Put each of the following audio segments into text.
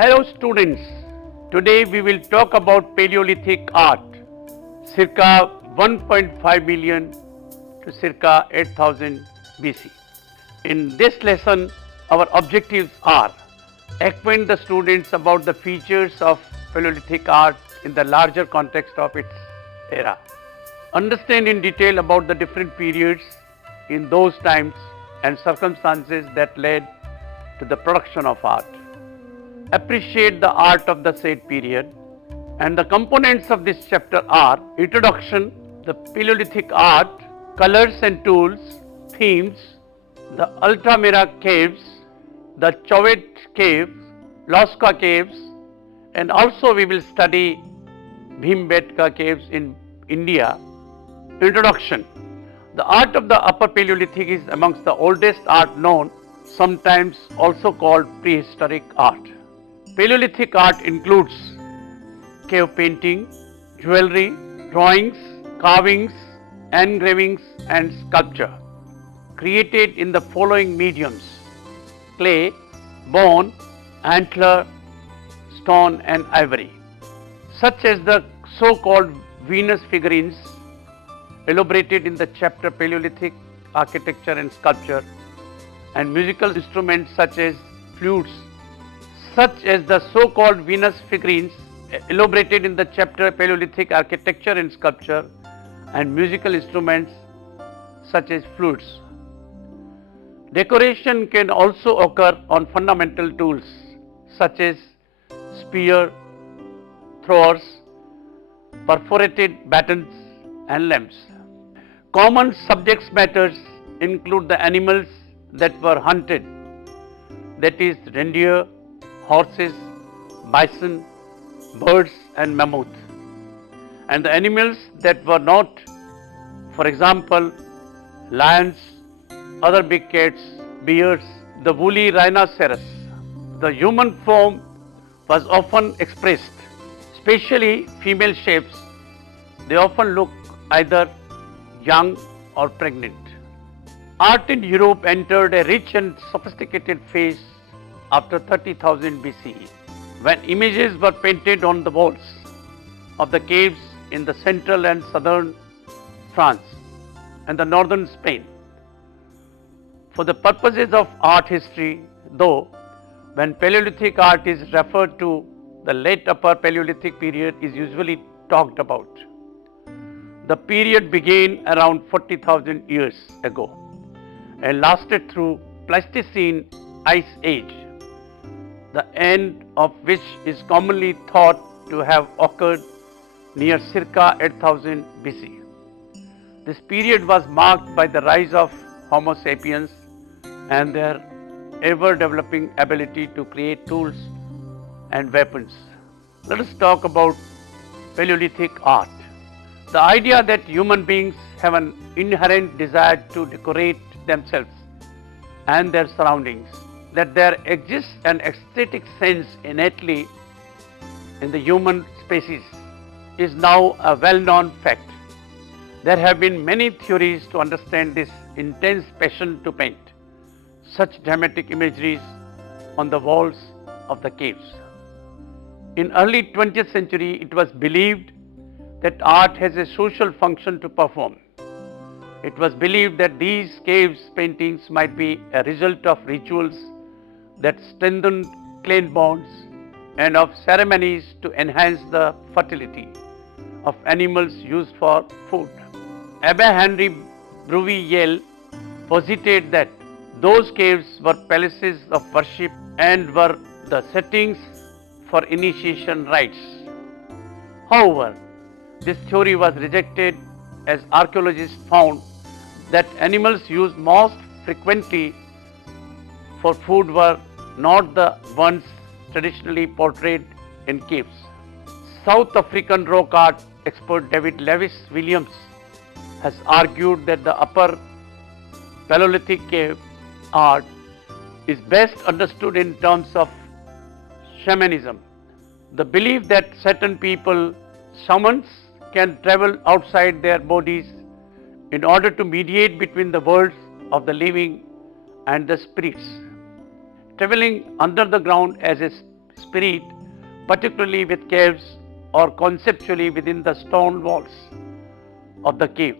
Hello students, today we will talk about Paleolithic art, circa 1.5 million to circa 8000 BC. In this lesson, our objectives are acquaint the students about the features of Paleolithic art in the larger context of its era, understand in detail about the different periods in those times and circumstances that led to the production of art, appreciate the art of the said period, and the components of this chapter are introduction, the Paleolithic art, colors and tools, themes, the Altamira caves, the Chauvet caves, Lascaux caves, and also we will study Bhimbetka caves in India. Introduction. The art of the Upper Paleolithic is amongst the oldest art known, sometimes also called prehistoric art. Paleolithic art includes cave painting, jewelry, drawings, carvings, engravings and sculpture created in the following mediums: clay, bone, antler, stone and ivory, such as the so-called Venus figurines elaborated in the chapter Paleolithic architecture and sculpture, and musical instruments such as flutes, such as the so-called Venus figurines elaborated in the chapter Paleolithic architecture and sculpture, and musical instruments such as flutes. Decoration can also occur on fundamental tools such as spear, throwers, perforated batons and lamps. Common subject matters include the animals that were hunted, that is reindeer, horses, bison, birds and mammoth, and the animals that were not, for example, lions, other big cats, bears, the woolly rhinoceros. The human form was often expressed, especially female shapes. They often look either young or pregnant. Art in Europe entered a rich and sophisticated phase after 30,000 BCE, when images were painted on the walls of the caves in the central and southern France and the northern Spain. For the purposes of art history, though, when Paleolithic art is referred to, the late Upper Paleolithic period is usually talked about. The period began around 40,000 years ago and lasted through Pleistocene Ice Age, the end of which is commonly thought to have occurred near circa 8000 BC. This period was marked by the rise of Homo sapiens and their ever-developing ability to create tools and weapons. Let us talk about Paleolithic art. The idea that human beings have an inherent desire to decorate themselves and their surroundings, that there exists an aesthetic sense innately in the human species, is now a well-known fact. There have been many theories to understand this intense passion to paint such dramatic imageries on the walls of the caves. In early 20th century, it was believed that art has a social function to perform. It was believed that these caves paintings might be a result of rituals that strengthened clan bonds and of ceremonies to enhance the fertility of animals used for food. Abbe Henry Breuil posited that those caves were palaces of worship and were the settings for initiation rites. However, this theory was rejected as archaeologists found that animals used most frequently for food were not the ones traditionally portrayed in caves. South African rock art expert David Lewis Williams has argued that the Upper Paleolithic cave art is best understood in terms of shamanism, the belief that certain people, shamans, can travel outside their bodies in order to mediate between the worlds of the living and the spirits. Traveling under the ground as a spirit, particularly with caves or conceptually within the stone walls of the cave.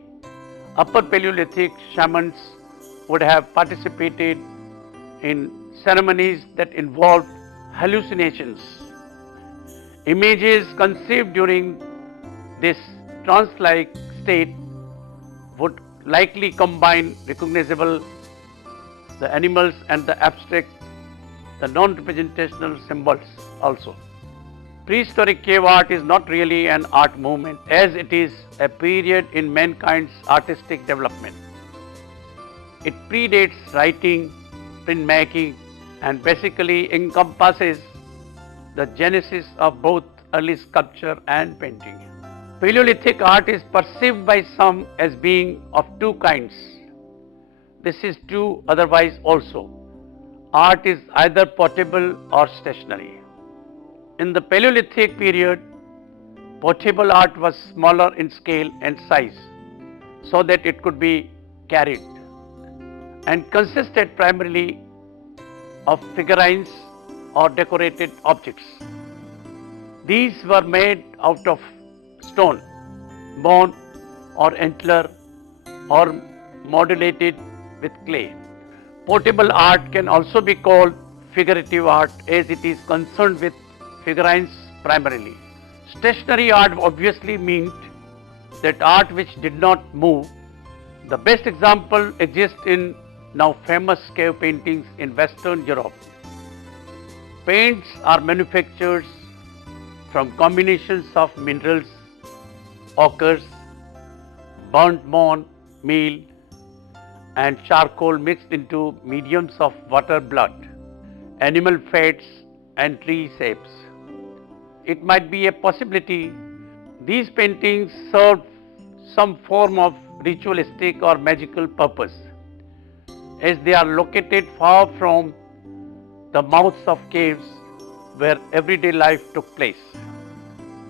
Upper Paleolithic shamans would have participated in ceremonies that involved hallucinations. Images conceived during this trance-like state would likely combine recognizable the animals and the abstract, the non-representational symbols also. Prehistoric cave art is not really an art movement, as it is a period in mankind's artistic development. It predates writing, printmaking, and basically encompasses the genesis of both early sculpture and painting. Paleolithic art is perceived by some as being of two kinds. This is true otherwise also. Art is either portable or stationary. In the Paleolithic period, portable art was smaller in scale and size so that it could be carried and consisted primarily of figurines or decorated objects. These were made out of stone, bone or antler or modulated with clay. Portable art can also be called figurative art as it is concerned with figurines primarily. Stationary art obviously meant that art which did not move. The best example exists in now famous cave paintings in Western Europe. Paints are manufactured from combinations of minerals, ochres, burnt bone meal and charcoal mixed into mediums of water blood, animal fats and tree saps. It might be a possibility these paintings serve some form of ritualistic or magical purpose, as they are located far from the mouths of caves where everyday life took place.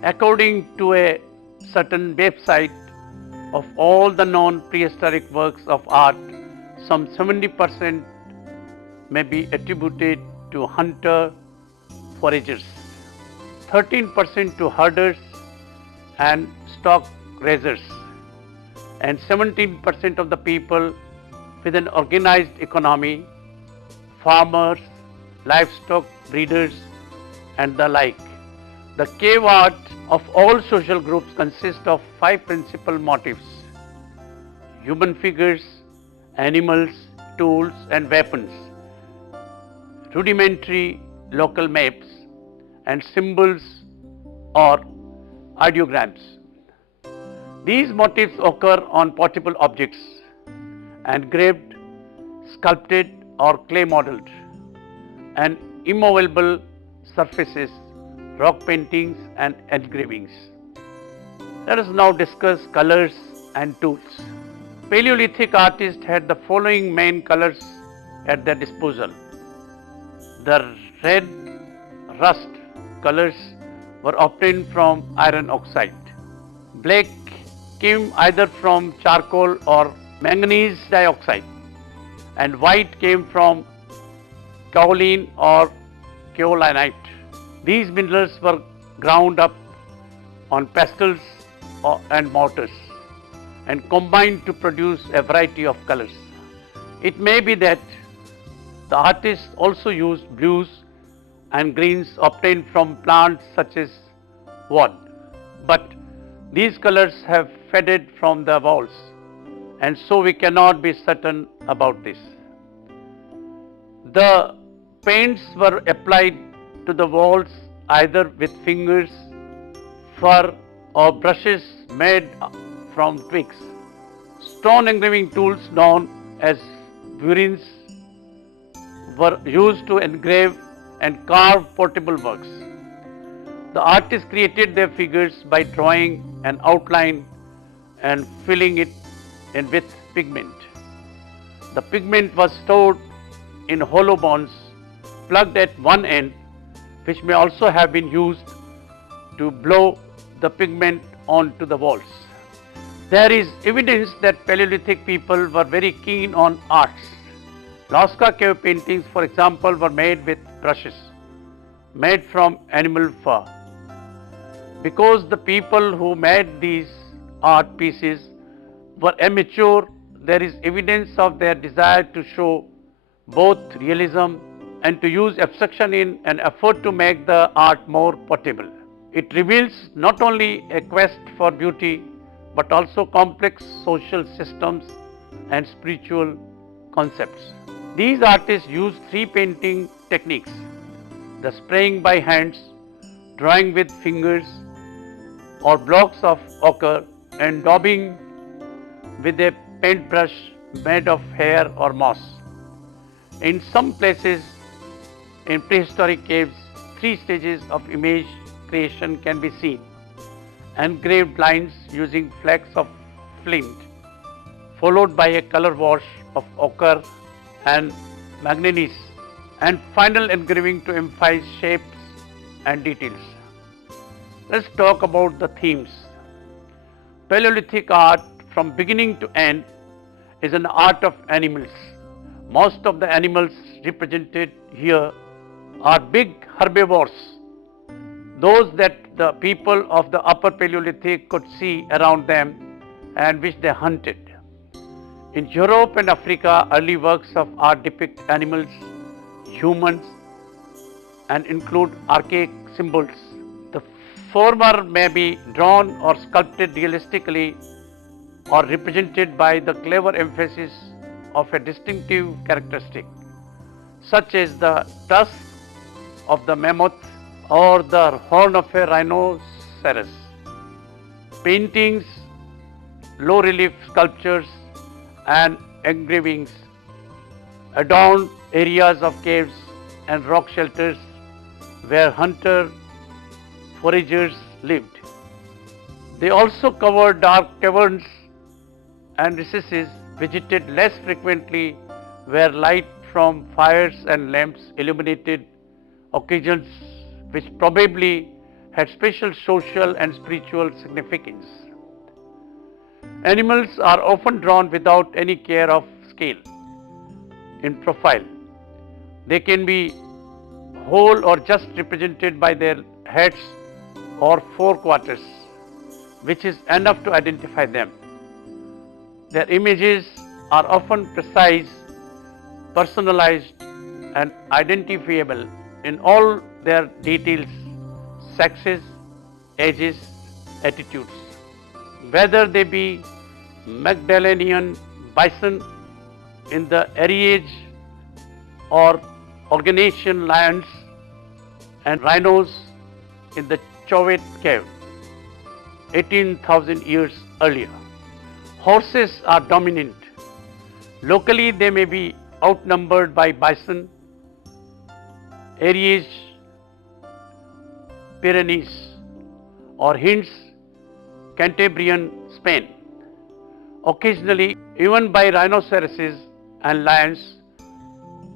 According to a certain website, of all the known prehistoric works of art, some 70% may be attributed to hunter-foragers, 13% to herders and stock raisers, and 17% of the people with an organized economy, farmers, livestock breeders and the like. The cave art of all social groups consists of 5 principal motifs: human figures, animals, tools and weapons, rudimentary local maps and symbols or ideograms. These motifs occur on portable objects, engraved, sculpted or clay modeled, and immovable surfaces, rock paintings and engravings. Let us now discuss colors and tools. Paleolithic artists had the following main colors at their disposal. The red rust colors were obtained from iron oxide. Black came either from charcoal or manganese dioxide, and white came from kaolin or kaolinite. These minerals were ground up on pestles and mortars and combined to produce a variety of colors. It may be that the artists also used blues and greens obtained from plants such as wood, but these colors have faded from the walls, and so we cannot be certain about this. The paints were applied to the walls either with fingers, fur or brushes made from twigs. Stone engraving tools known as burins were used to engrave and carve portable works. The artists created their figures by drawing an outline and filling it in with pigment. The pigment was stored in hollow bones plugged at one end, which may also have been used to blow the pigment onto the walls. There is evidence that Paleolithic people were very keen on arts. Lascaux cave paintings, for example, were made with brushes made from animal fur. Because the people who made these art pieces were amateur, there is evidence of their desire to show both realism and to use abstraction in an effort to make the art more portable. It reveals not only a quest for beauty but also complex social systems and spiritual concepts. These artists use three painting techniques: the spraying by hands, drawing with fingers or blocks of ochre, and daubing with a paintbrush made of hair or moss. In some places in prehistoric caves, three stages of image creation can be seen: engraved lines using flakes of flint, followed by a color wash of ochre and manganese, and final engraving to emphasize shapes and details. Let's talk about the themes. Paleolithic art from beginning to end is an art of animals. Most of the animals represented here are big herbivores, those that the people of the Upper Paleolithic could see around them and which they hunted. In Europe and Africa, early works of art depict animals, humans, and include archaic symbols. The former may be drawn or sculpted realistically or represented by the clever emphasis of a distinctive characteristic, such as the tusk of the mammoth or the horn of a rhinoceros. Paintings, low relief sculptures, and engravings adorned areas of caves and rock shelters where hunter foragers lived. They also covered dark caverns and recesses, visited less frequently where light from fires and lamps illuminated occasions which probably had special social and spiritual significance. Animals are often drawn without any care of scale. In profile, they can be whole or just represented by their heads or forequarters, which is enough to identify them. Their images are often precise, personalized, and identifiable in all their details, sexes, ages, attitudes. Whether they be Magdalenian bison in the Ariege or Organatian lions and rhinos in the Chauvet cave 18,000 years earlier. Horses are dominant. Locally, they may be outnumbered by bison, Ariege, Pyrenees, or Hinds, Cantabrian Spain. Occasionally, even by rhinoceroses and lions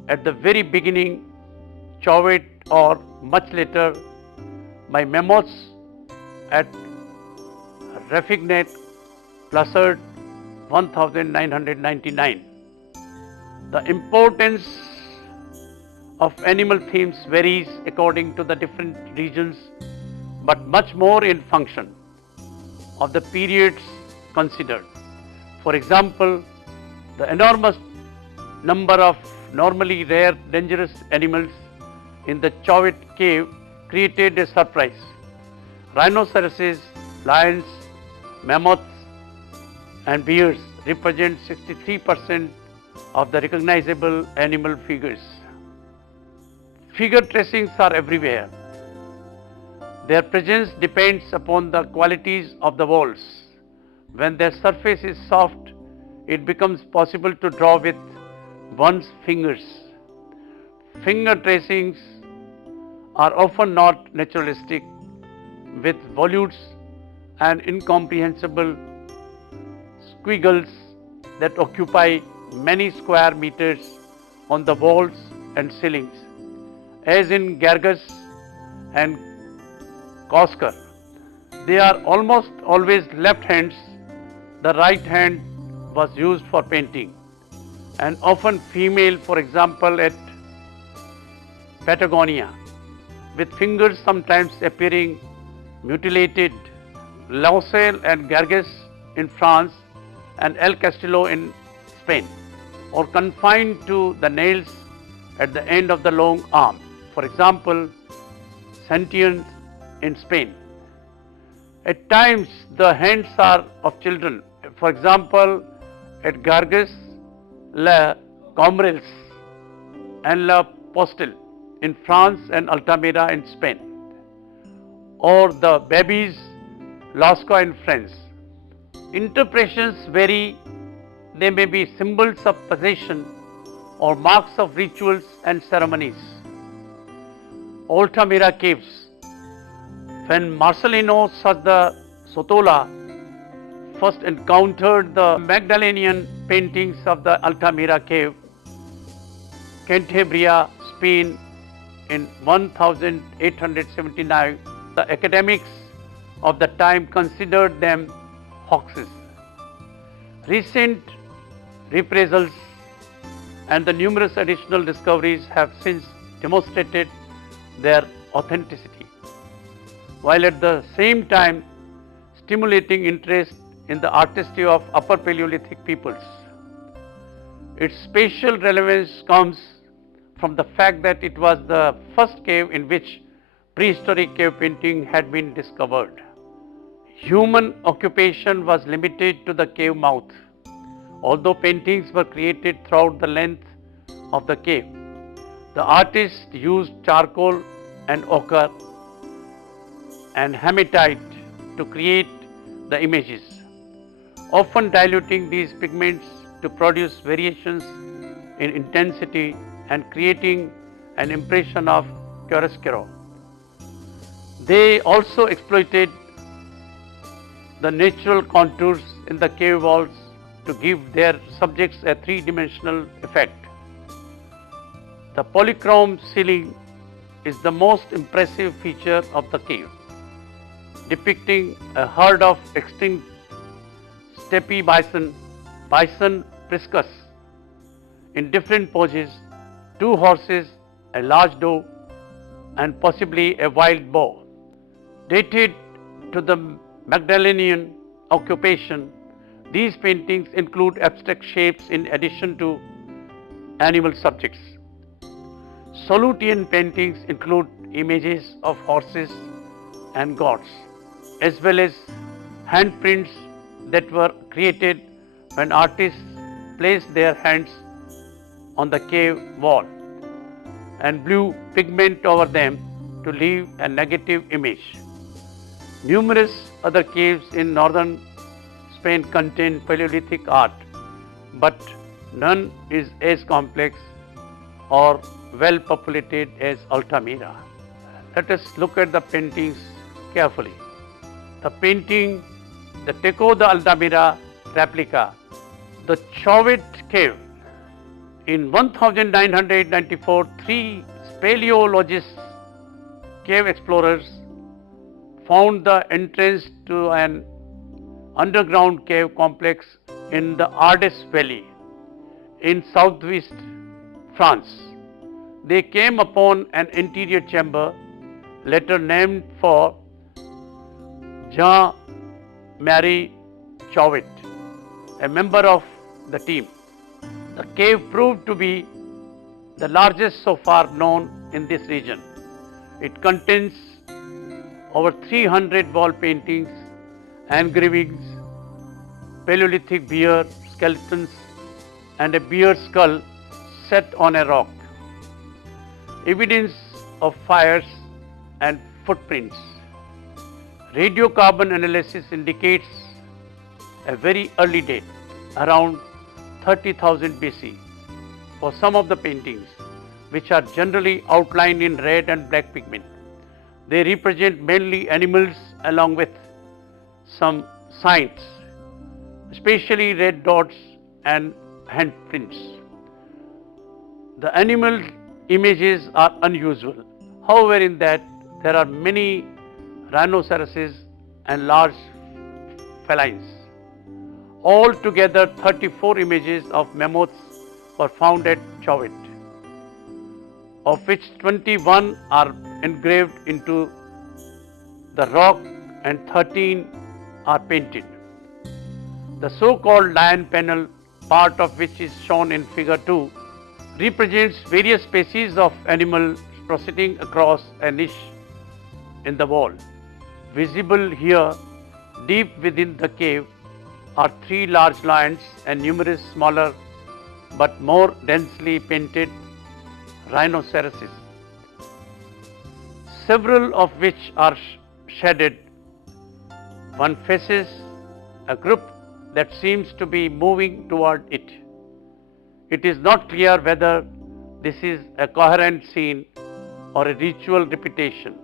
at the very beginning, Chauvet, or much later by mammoths at Raffignet, Placard, 1999. The importance of animal themes varies according to the different regions, but much more in function of the periods considered. For example, the enormous number of normally rare dangerous animals in the Chauvet cave created a surprise. Rhinoceroses, lions, mammoths, and bears represent 63% of the recognizable animal figures. Figure tracings are everywhere. Their presence depends upon the qualities of the walls. When their surface is soft, it becomes possible to draw with one's fingers. Finger tracings are often not naturalistic, with volutes and incomprehensible squiggles that occupy many square meters on the walls and ceilings, as in Gargus and Kosker. They are almost always left hands. The right hand was used for painting, and often female, for example at Patagonia. with fingers sometimes appearing mutilated, Lausel and Garges in France and El Castillo in Spain, or confined to the nails at the end of the long arm. For example, Santillan in Spain. At times, the hands are of children. For example, at Garges, Les Combrels and La Postel in France and Altamira in Spain, or the babies Lascaux in France. Interpretations vary. They may be symbols of possession or marks of rituals and ceremonies. Altamira caves. When Marcelino Sotola first encountered the Magdalenian paintings of the Altamira cave, Cantabria, Spain, in 1879, the academics of the time considered them hoaxes. Recent reprisals and the numerous additional discoveries have since demonstrated their authenticity, while at the same time stimulating interest in the artistry of Upper Paleolithic peoples. Its spatial relevance comes from the fact that it was the first cave in which prehistoric cave painting had been discovered. Human occupation was limited to the cave mouth. Although paintings were created throughout the length of the cave, the artist used charcoal and ochre and hematite to create the images, often diluting these pigments to produce variations in intensity and creating an impression of chiaroscuro. They also exploited the natural contours in the cave walls to give their subjects a three-dimensional effect. The polychrome ceiling is the most impressive feature of the cave, depicting a herd of extinct steppe bison, Bison priscus, in different poses, 2 horses, a large doe, and possibly a wild boar. Dated to the Magdalenian occupation, these paintings include abstract shapes in addition to animal subjects. Solutian paintings include images of horses and gods, as well as handprints that were created when artists placed their hands on the cave wall and blew pigment over them to leave a negative image. Numerous other caves in northern Spain contain Paleolithic art, but none is as complex or well populated as Altamira. Let us look at the paintings carefully. The painting, the Teco de Altamira replica, the Chauvet cave. In 1994, 3 speleologists, cave explorers, found the entrance to an underground cave complex in the Ardèche Valley in southwest France. They came upon an interior chamber later named for Jean-Marie Chauvet, a member of the team. The cave proved to be the largest so far known in this region. It contains over 300 wall paintings, engravings, Paleolithic bear skeletons, and a bear skull set on a rock. Evidence of fires and footprints. Radiocarbon analysis indicates a very early date, around 30,000 BC, for some of the paintings, which are generally outlined in red and black pigment. They represent mainly animals along with some signs, especially red dots and handprints. The animal images are unusual. However, in that there are many rhinoceroses and large felines. Altogether, 34 images of mammoths were found at Chauvet. of which 21 are engraved into the rock and 13 are painted. The so-called lion panel, part of which is shown in figure 2, represents various species of animals proceeding across a niche in the wall. Visible here, deep within the cave, are 3 large lions and numerous smaller but more densely painted rhinoceroses, several of which are shaded. One faces a group that seems to be moving toward it. It is not clear whether this is a coherent scene or a ritual repetition.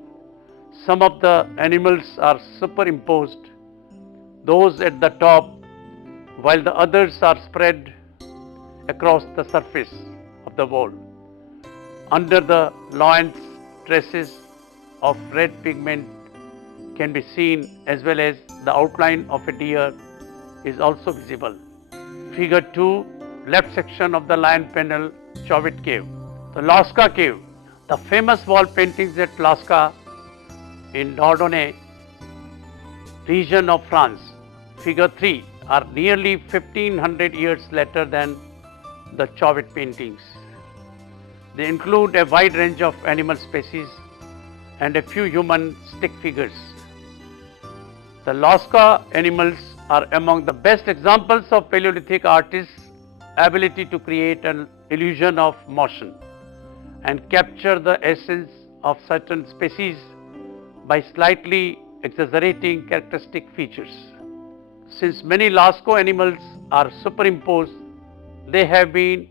Some of the animals are superimposed, those at the top, while the others are spread across the surface of the wall. Under the loins, traces of red pigment can be seen, as well as the outline of a deer is also visible. Figure 2, left section of the lion panel, Chauvet Cave. The Lascaux Cave. The famous wall paintings at Lascaux in Dordogne region of France, figure 3, are nearly 1500 years later than the Chauvet paintings. They include a wide range of animal species and a few human stick figures. The Lascaux animals are among the best examples of Paleolithic artists' ability to create an illusion of motion and capture the essence of certain species by slightly exaggerating characteristic features. Since many Lascaux animals are superimposed, they have been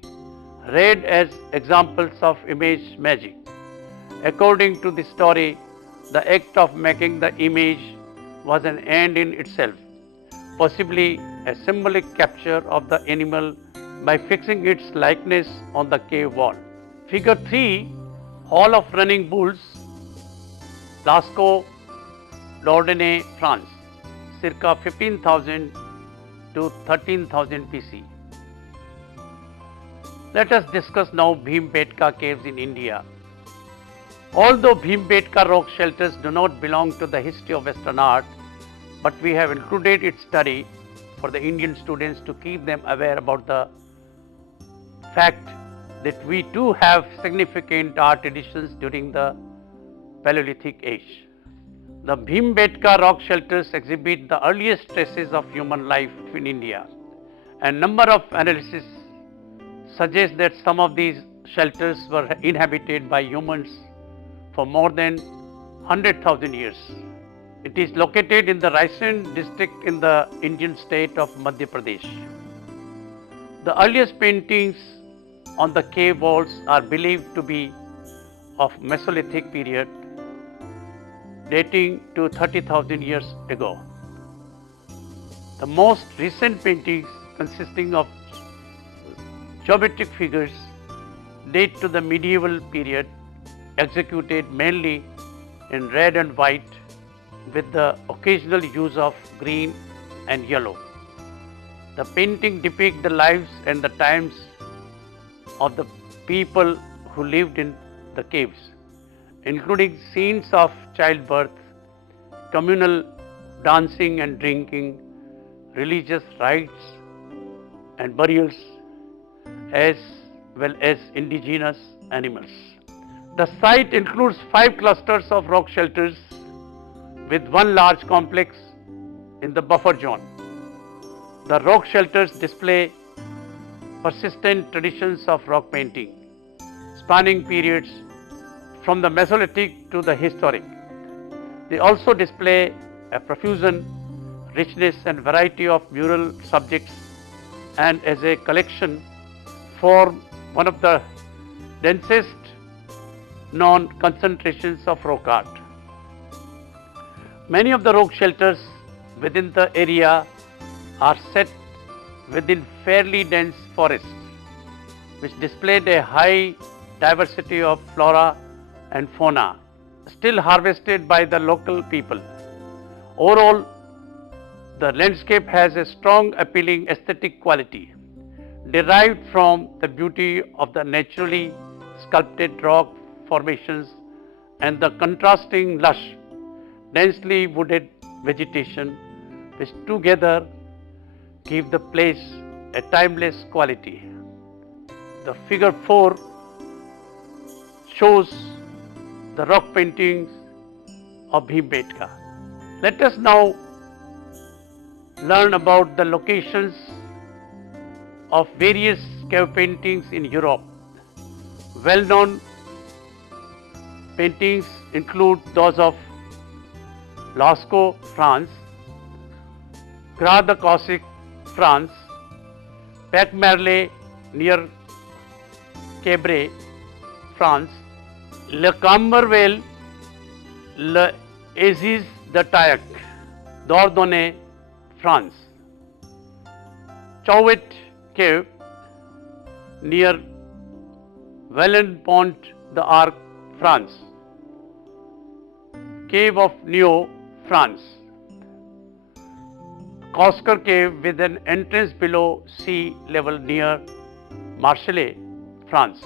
read as examples of image magic. According to the story, the act of making the image was an end in itself, possibly a symbolic capture of the animal by fixing its likeness on the cave wall. Figure 3, Hall of Running Bulls, Lascaux, Dordogne, France, circa 15,000 to 13,000 BC. Let us discuss now Bhimbetka caves in India. Although Bhimbetka rock shelters do not belong to the history of Western art, but we have included its study for the Indian students to keep them aware about the fact that we too have significant art traditions during the Paleolithic age. The Bhimbetka rock shelters exhibit the earliest traces of human life in India. A number of analyses suggest that some of these shelters were inhabited by humans for more than 100,000 years. It is located in the Raisen district in the Indian state of Madhya Pradesh. The earliest paintings on the cave walls are believed to be of Mesolithic period, dating to 30,000 years ago. The most recent paintings, consisting of geometric figures, date to the medieval period, executed mainly in red and white, with the occasional use of green and yellow. The painting depicts the lives and the times of the people who lived in the caves, including scenes of childbirth, communal dancing and drinking, religious rites and burials, as well as indigenous animals. The site includes 5 clusters of rock shelters with one large complex in the buffer zone. The rock shelters display persistent traditions of rock painting, spanning periods from the Mesolithic to the historic. They also display a profusion, richness and variety of mural subjects, and as a collection form one of the densest known concentrations of rock art. Many of the rock shelters within the area are set within fairly dense forests, which displayed a high diversity of flora and fauna, still harvested by the local people. Overall, the landscape has a strong, appealing aesthetic quality, derived from the beauty of the naturally sculpted rock formations and the contrasting lush, densely wooded vegetation, which together give the place a timeless quality. The figure 4 shows the rock paintings of Bhimbetka. Let us now learn about the locations of various cave paintings in Europe. Well-known paintings include those of Lascaux, France, Gras de Caussic, France, Pecmerle near Cabré, France, Le Camberville, Le Aziz de Taillac, Dordogne, France, Chauvet Cave near Vallon-Pont-d'Arc, France, Cave of Neo, France, Coscar Cave with an entrance below sea level near Marseille, France,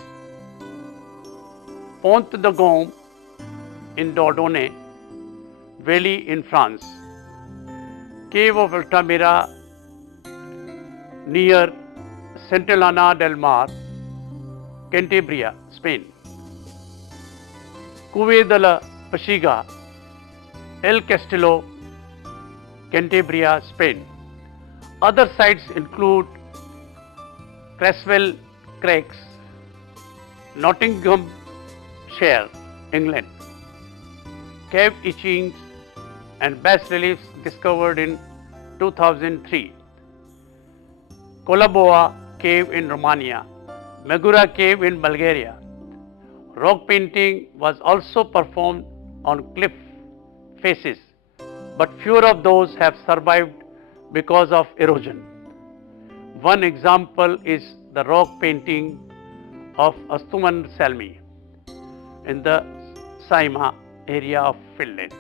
Pont de Gaume in Dordogne Valley in France, Cave of Altamira near Santillana del Mar, Cantabria, Spain, Cuvée de la Pasiga, El Castillo, Cantabria, Spain. Other sites include Creswell Craigs, Nottinghamshire, England, cave etchings and bas-reliefs discovered in 2003, Kolaboa Cave in Romania, Megura Cave in Bulgaria. Rock painting was also performed on cliff faces, but fewer of those have survived because of erosion. One example is the rock painting of Astuman Salmi in the Saima area of Finland.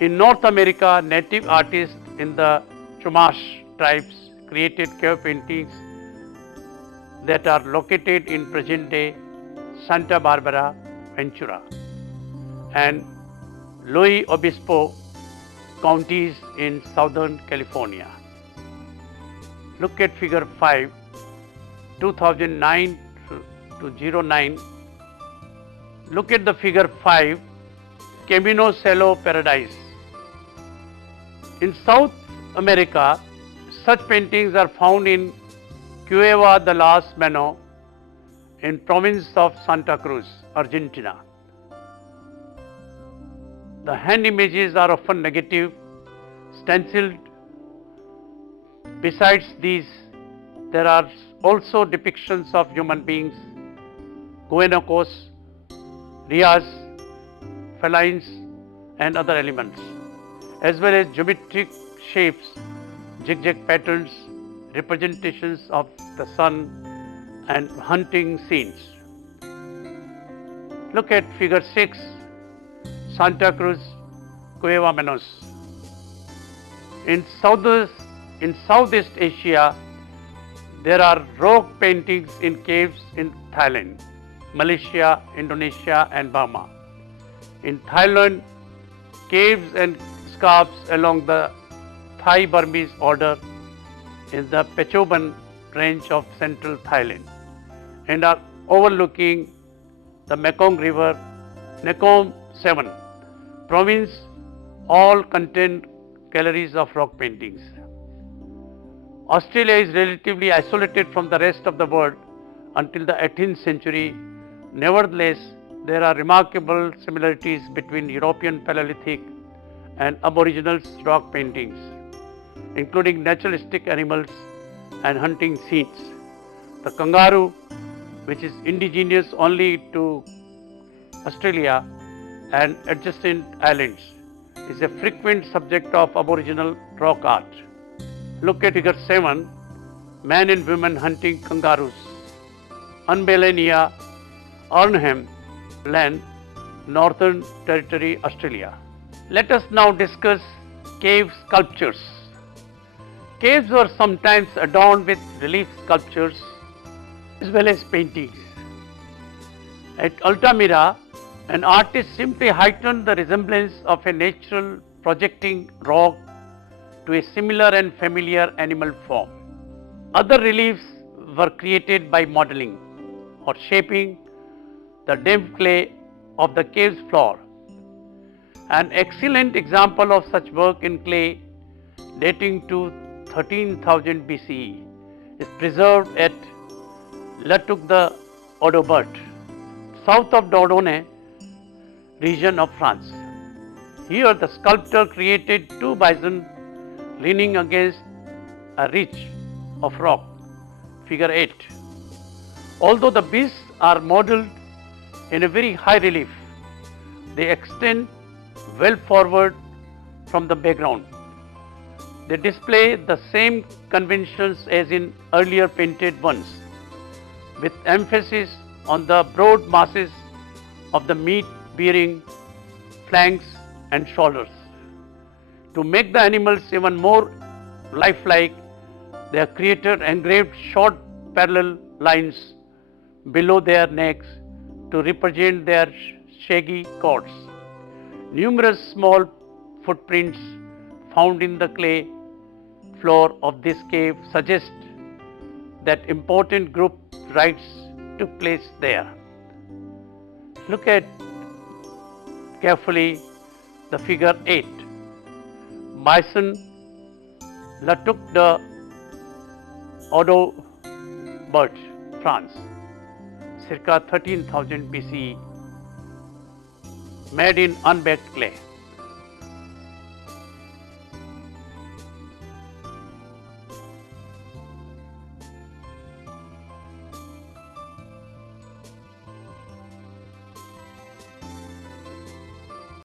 In North America, native artists in the Chumash tribes created cave paintings that are located in present-day Santa Barbara, Ventura, and Luis Obispo counties in Southern California. Look at figure 5, 2009 to 09. Look at the figure 5, Camino Cielo Paradise. In South America, such paintings are found in Cueva de las Mano in province of Santa Cruz, Argentina. The hand images are often negative, stenciled. Besides these, there are also depictions of human beings, guanacos, rheas, felines and other elements, as well as geometric shapes, zigzag patterns, representations of the sun and hunting scenes. Look at figure 6, Santa Cruz, Cueva Manos. In Southeast Asia, there are rock paintings in caves in Thailand, Malaysia, Indonesia and Burma. In Thailand, caves and scarps along the Thai-Burmese border in the Pechoban range of central Thailand and are overlooking the Mekong River, Nakhon 7 province, all contain galleries of rock paintings. Australia is relatively isolated from the rest of the world until the 18th century. Nevertheless, there are remarkable similarities between European Paleolithic and Aboriginal rock paintings, including naturalistic animals and hunting scenes. The kangaroo, which is indigenous only to Australia and adjacent islands, is a frequent subject of Aboriginal rock art. Look at figure 7, man and woman hunting kangaroos, Unbelania, Arnhem Land, Northern Territory, Australia. Let us now discuss cave sculptures. Caves were sometimes adorned with relief sculptures as well as paintings. At Altamira, an artist simply heightened the resemblance of a natural projecting rock to a similar and familiar animal form. Other reliefs were created by modeling or shaping the damp clay of the cave's floor. An excellent example of such work in clay dating to 13,000 BCE is preserved at La Tuque de Audebert, south of Dordogne region of France. Here the sculptor created two bison leaning against a ridge of rock, figure 8. Although the beasts are modeled in a very high relief, they extend well forward from the background. They display the same conventions as in earlier painted ones, with emphasis on the broad masses of the meat-bearing flanks and shoulders. To make the animals even more lifelike, their creator engraved short parallel lines below their necks to represent their shaggy coats. Numerous small footprints found in the clay floor of this cave suggest that important group rites took place there. Look at carefully the figure 8. Bison, La Tuque de Audebert, France, circa 13,000 BCE, made in unbaked clay.